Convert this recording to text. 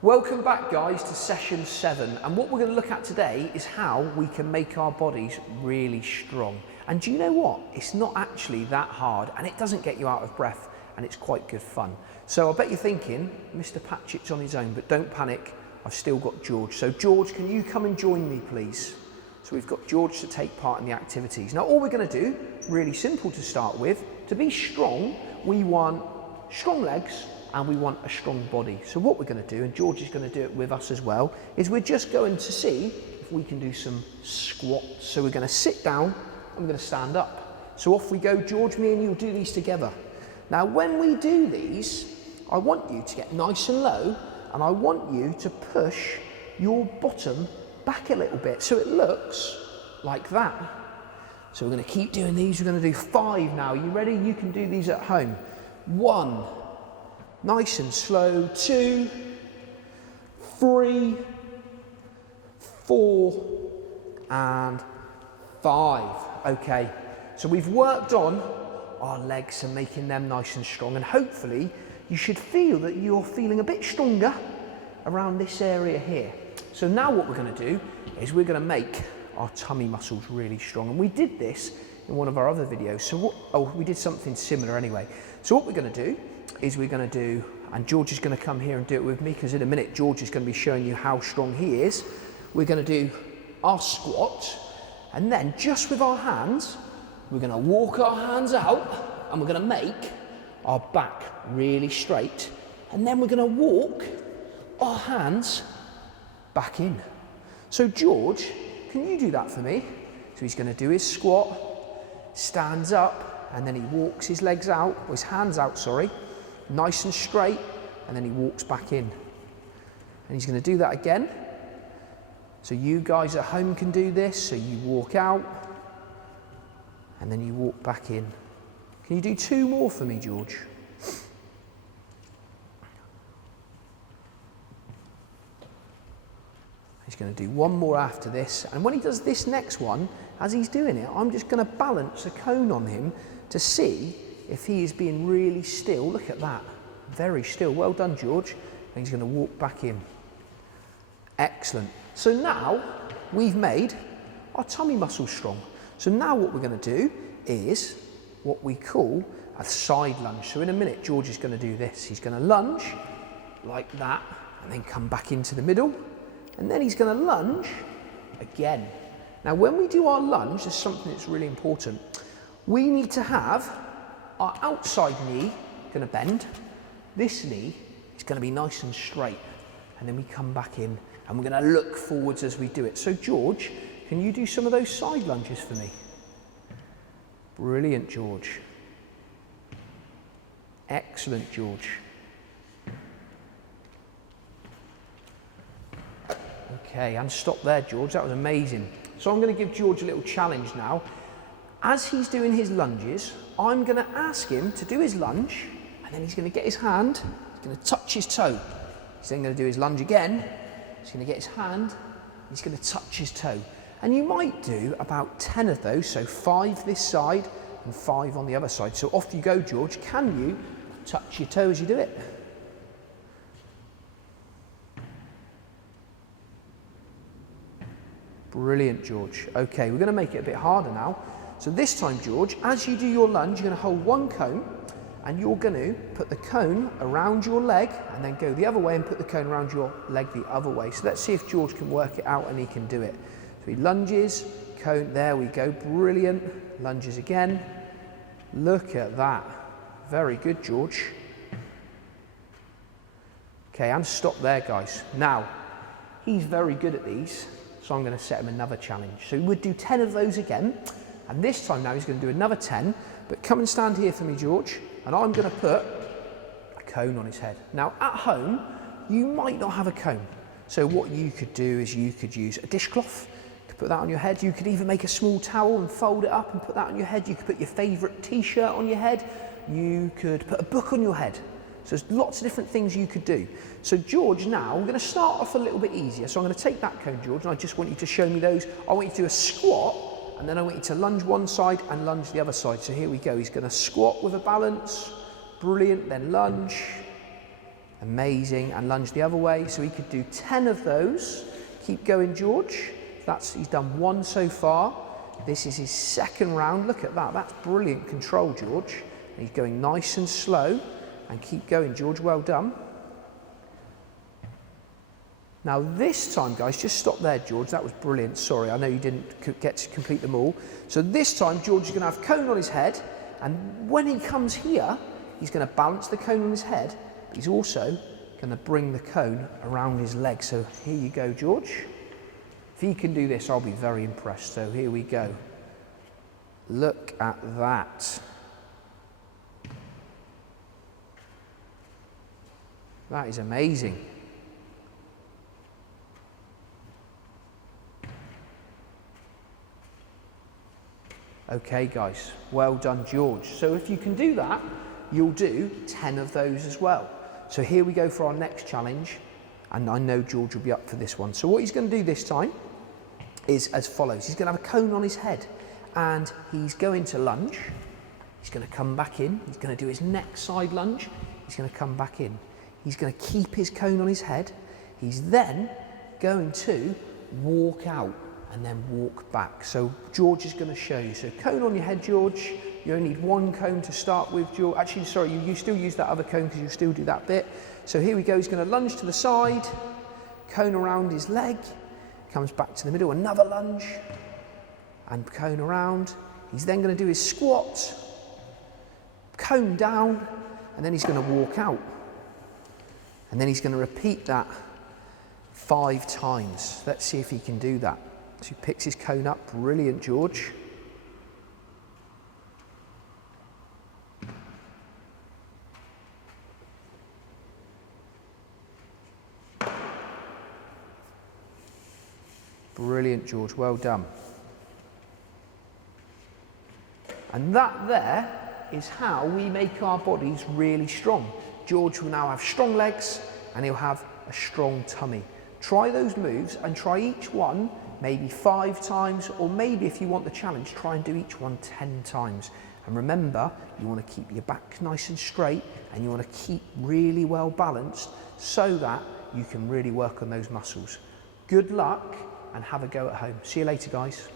Welcome back guys to session 7, and what we're going to look at today is how we can make our bodies really strong. And do you know what? It's not actually that hard, and it doesn't get you out of breath, and it's quite good fun. So I bet you're thinking, Mr. Patchett's on his own, but don't panic, I've still got George. So George, can you come and join me please? So we've got George to take part in the activities. Now all we're going to do, really simple to start with, to be strong, we want strong legs, and we want a strong body. So what we're going to do, and George is going to do it with us as well, is we're just going to see if we can do some squats. So we're going to sit down and we're going to stand up. So off we go, George, me and you will do these together. Now when we do these, I want you to get nice and low, and I want you to push your bottom back a little bit so it looks like that. So we're going to keep doing these. We're going to do 5 now. Are you ready? You can do these at home. 1, nice and slow, 2, 3, 4, and 5. Okay, so we've worked on our legs and making them nice and strong, and hopefully you should feel that you're feeling a bit stronger around this area here. So now what we're going to do is we're going to make our tummy muscles really strong, and we did this in one of our other videos. So we did something similar anyway. So what we're going to do is we're going to do, and George is going to come here and do it with me, because in a minute George is going to be showing you how strong he is. We're going to do our squat, and then just with our hands, we're going to walk our hands out, and we're going to make our back really straight, and then we're going to walk our hands back in. So George, can you do that for me? So he's going to do his squat, stands up, and then he walks his legs out, or his hands out, sorry, nice and straight, and then he walks back in. And he's going to do that again. So you guys at home can do this. So you walk out, and then you walk back in. Can you do 2 more for me, George? He's going to do 1 more after this, and when he does this next one, as he's doing it, I'm just going to balance a cone on him to see if he is being really still. Look at that, very still. Well done, George. And he's going to walk back in. Excellent. So now we've made our tummy muscles strong. So now what we're going to do is what we call a side lunge. So in a minute, George is going to do this. He's going to lunge like that, and then come back into the middle, and then he's going to lunge again. Now when we do our lunge, there's something that's really important. We need to have our outside knee going to bend. This knee is going to be nice and straight, and then we come back in, and we're going to look forwards as we do it. So George, can you do some of those side lunges for me? Brilliant, George. Excellent, George. Okay, and stop there, George. That was amazing. So I'm going to give George a little challenge now. As he's doing his lunges, I'm going to ask him to do his lunge, and then he's going to get his hand, he's going to touch his toe. He's then going to do his lunge again. He's going to get his hand, he's going to touch his toe. And you might do about 10 of those, so 5 this side and 5 on the other side. So off you go, George. Can you touch your toe as you do it? Brilliant, George. Okay, we're going to make it a bit harder now. So this time, George, as you do your lunge, you're going to hold 1 cone, and you're going to put the cone around your leg, and then go the other way and put the cone around your leg the other way. So let's see if George can work it out and he can do it. So he lunges, cone, there we go, brilliant. Lunges again. Look at that. Very good, George. Okay, and stop there, guys. Now, he's very good at these, so I'm going to set him another challenge. So we'd do 10 of those again, and this time now he's going to do another 10, but come and stand here for me, George, and I'm going to put a cone on his head. Now at home, you might not have a cone, so what you could do is you could use a dishcloth to put that on your head. You could even make a small towel and fold it up and put that on your head. You could put your favourite t-shirt on your head. You could put a book on your head. So there's lots of different things you could do. So George, now we're going to start off a little bit easier. So I'm going to take that cone, George, and I just want you to show me those. I want you to do a squat, and then I want you to lunge one side and lunge the other side. So here we go. He's going to squat with a balance. Brilliant. Then lunge. Amazing. And lunge the other way. So he could do 10 of those. Keep going, George. He's done 1 so far. This is his second round. Look at that. That's brilliant control, George. And he's going nice and slow. And keep going, George. Well done. Now this time, guys, just stop there, George. That was brilliant. Sorry, I know you didn't get to complete them all. So this time, George is going to have cone on his head. And when he comes here, he's going to balance the cone on his head. But he's also going to bring the cone around his leg. So here you go, George. If he can do this, I'll be very impressed. So here we go. Look at that. That is amazing. Okay, guys, well done, George. So if you can do that, you'll do 10 of those as well. So here we go for our next challenge, and I know George will be up for this one. So what he's going to do this time is as follows. He's going to have a cone on his head, and he's going to lunge. He's going to come back in. He's going to do his next side lunge. He's going to come back in. He's going to keep his cone on his head. He's then going to walk out and then walk back. So George is going to show you. So cone on your head, George. You only need 1 cone to start with, George. Actually, sorry, you still use that other cone because you still do that bit. So here we go. He's going to lunge to the side, cone around his leg, comes back to the middle, another lunge, and cone around. He's then going to do his squat, cone down, and then he's going to walk out. And then he's going to repeat that 5 times. Let's see if he can do that. So he picks his cone up. Brilliant, George. Brilliant, George. Well done. And that there is how we make our bodies really strong. George will now have strong legs and he'll have a strong tummy. Try those moves and try each one maybe 5 times, or maybe if you want the challenge, try and do each one 10 times. And remember, you want to keep your back nice and straight and you want to keep really well balanced so that you can really work on those muscles. Good luck and have a go at home. See you later, guys.